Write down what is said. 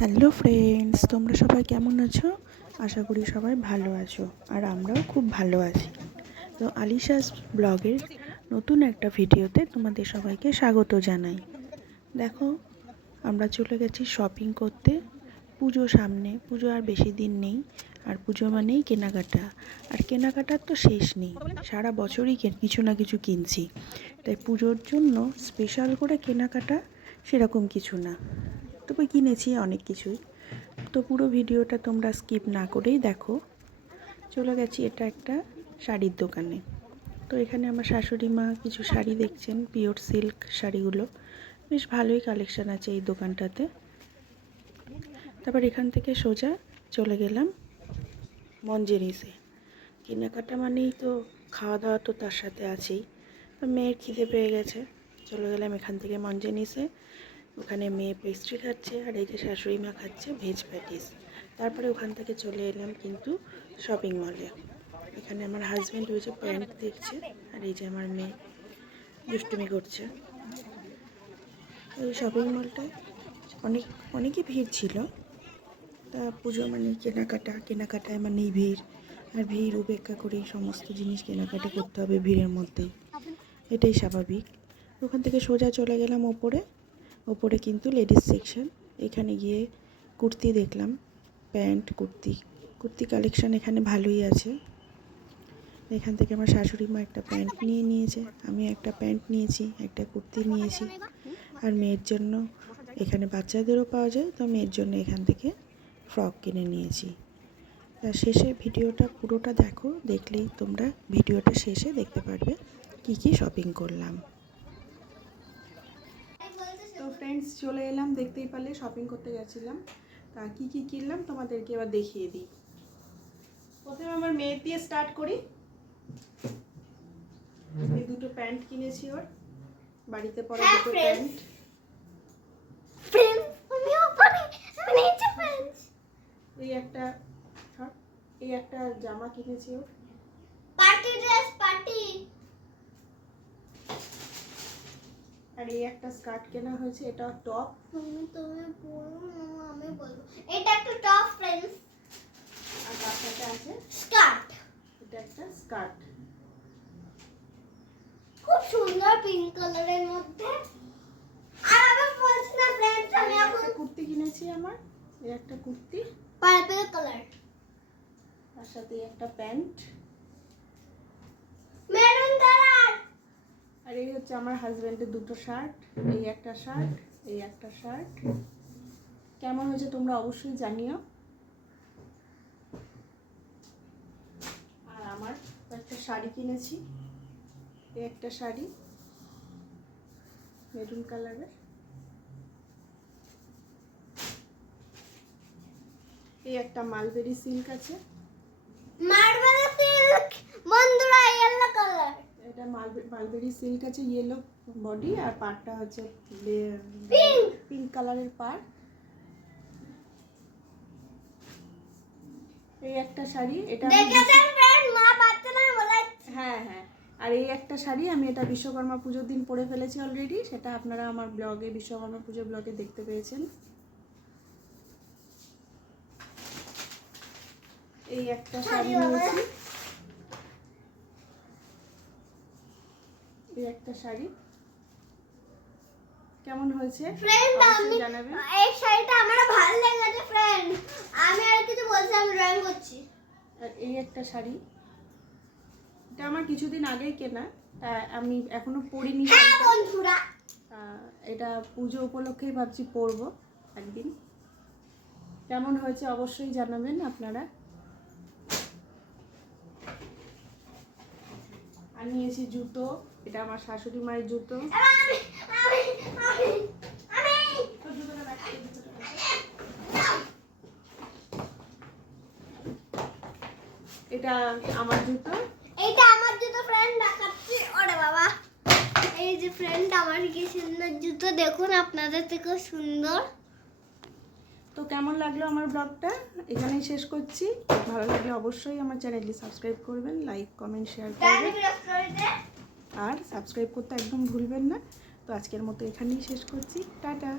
Hello friends, তোমরা সবাই কেমন আছো? আশা করি সবাই ভালো আছো, আর আমরাও খুব ভালো আছি। তো আলিশাস ব্লগের নতুন একটা ভিডিওতে তোমাদের সবাইকে স্বাগত জানাই। দেখো, আমরা চলে গেছি শপিং করতে। পুজো সামনে, পুজো আর বেশি দিন নেই। আর পুজো মানেই কেনাকাটা, আর কেনাকাটার তো শেষ নেই। সারা বছরই কিছু না কিছু কিনছি, তাই পুজোর জন্য স্পেশাল করে কেনাকাটা সেরকম কিছু না, তবে কিনেছি অনেক কিছুই। তো পুরো ভিডিওটা তোমরা স্কিপ না করেই দেখো। চলে গেছি এটা একটা শাড়ির দোকানে। তো এখানে আমার শাশুড়ি মা কিছু শাড়ি দেখছেন, পিওর সিল্ক শাড়িগুলো। বেশ ভালোই কালেকশান আছে এই দোকানটাতে। তারপর এখান থেকে সোজা চলে গেলাম মঞ্জেরিসে। কেনাকাটা মানেই তো খাওয়া দাওয়া, তো তার সাথে আছেই। তো মেয়ের খিদে পেয়ে গেছে, চলে গেলাম এখান থেকে মঞ্জেরিসে। ওখানে মেয়ে পেস্ট্রি খাচ্ছে, আর এই যে শাশুড়ি মা খাচ্ছে ভেজ প্যাটিস। তারপরে ওখান থেকে চলে এলাম কিন্তু শপিং মলে। এখানে আমার হাজব্যান্ড ওই যে প্যান্ট দেখছে, আর এই যে আমার মেয়ে দুষ্টুমি করছে। এই শপিং মলটায় অনেকই ভিড় ছিল। তা পুজো মানে কেনাকাটায় মানেই ভিড়, আর ভিড় উপেক্ষা করেই সমস্ত জিনিস কেনাকাটা করতে হবে ভিড়ের মধ্যেই, এটাই স্বাভাবিক। ওখান থেকে সোজা চলে গেলাম ওপরে কিন্তু লেডিস সেকশন। এখানে গিয়ে কুর্তি দেখলাম, প্যান্ট, কুর্তি কালেকশান এখানে ভালোই আছে। এখান থেকে আমার শাশুড়ি মা একটা প্যান্ট নিয়েছে, আমি একটা প্যান্ট নিয়েছি, একটা কুর্তি নিয়েছি। আর মেয়ের জন্য এখানে বাচ্চাদেরও পাওয়া যায়, তো মেয়ের জন্য এখান থেকে ফ্রক কিনে নিয়েছি। তা শেষে ভিডিওটা পুরোটা দেখো, দেখলেই তোমরা ভিডিওটা শেষে দেখতে পারবে কি শপিং করলাম। তো ফ্রেন্ডস, চলে এলাম, দেখতেই পারলে শপিং করতে গেছিলাম। তা কি কিনলাম তোমাদেরকে এবার দেখিয়ে দিই। প্রথমে আমার মেয়ের দিয়ে স্টার্ট করি। এই দুটো প্যান্ট কিনেছি ওর, বাড়িতে পরা দুটো প্যান্ট। এই একটা জামা কিনেছি ওর, পার্টি ড্রেস পার্টি। আর এই একটা স্কার্ট কেনা হয়েছে, এটা টপ। তুমি বলো, আমি বলবো। এটা একটা টপ ফ্রেন্ডস, আর তার সাথে আছে স্কার্ট। এটা একটা স্কার্ট, খুব সুন্দর পিঙ্ক কালারের মধ্যে। আর আমি বলছি না ফ্রেন্ডস, আমি একটা কুর্তি কিনেছি আমার, এই একটা কুর্তি পার্পল কালার, তার সাথে একটা প্যান্ট মেরুন কালার। আর এই হচ্ছে আমার হাজবেন্ডের দুটো শার্ট, এই একটা শার্ট, এই একটা শার্ট। কেমন হয়েছে তোমরা অবশ্যই জানিও। আর আমার একটা শাড়ি কিনেছি, এই একটা শাড়ি মেরুন কালারের। এই একটা মালবেরি সিল্ক আছে, মালবেরি সিল্ক বন্ধুরা, ইয়েলো কালার। এটা মালবেরি সিল্ক আছে, ইয়েলো বডি, আর পাড়টা হচ্ছে পিঙ্ক কালারের পাড়। এই একটা শাড়ি, এটা হ্যাঁ, আর এই একটা শাড়ি আমি এটা বিশ্বকর্মা পুজোর দিন পরে ফেলেছি অলরেডি, সেটা আপনারা আমার ব্লগে, বিশ্বকর্মা পুজোর ব্লগে দেখতে পেয়েছেন। এই একটা শাড়ি নিয়েছি, এই একটা শাড়ি। কেমন হয়েছে ফ্রেন্ড জানাবেন। এই শাড়িটা আমার ভালো লেগেছে ফ্রেন্ড, আমি আর কিছু বলছি, আমি ড্রয়িং করছি। আর এই একটা শাড়ি, এটা আমার কিছুদিন আগেই কেনা, তা আমি এখনো পরিনি বন্ধুরা। এটা পুজো উপলক্ষেই ভাবছি পরবো একদিন। কেমন হয়েছে অবশ্যই জানাবেন আপনারা। আর নিয়েছি জুতো, এটা আমার শাশুড়ি মায়ের জুতো। এটা আমার জুতো, এইটা আমার জুতো ফ্রেন্ড দেখাচ্ছি। ওরে বাবা, এই যে ফ্রেন্ড আমার কি সুন্দর জুতো, দেখুন আপনাদের থেকে সুন্দর। তো কেমন লাগলো আমার ব্লগটা, এখানেই শেষ করছি। ভালো লাগলে অবশ্যই আমার চ্যানেলটি সাবস্ক্রাইব করবেন, লাইক কমেন্ট শেয়ার করবেন, আর সাবস্ক্রাইব করতে একদম ভুলবেন না। তো আজকের মতো এখানেই শেষ করছি, টাটা।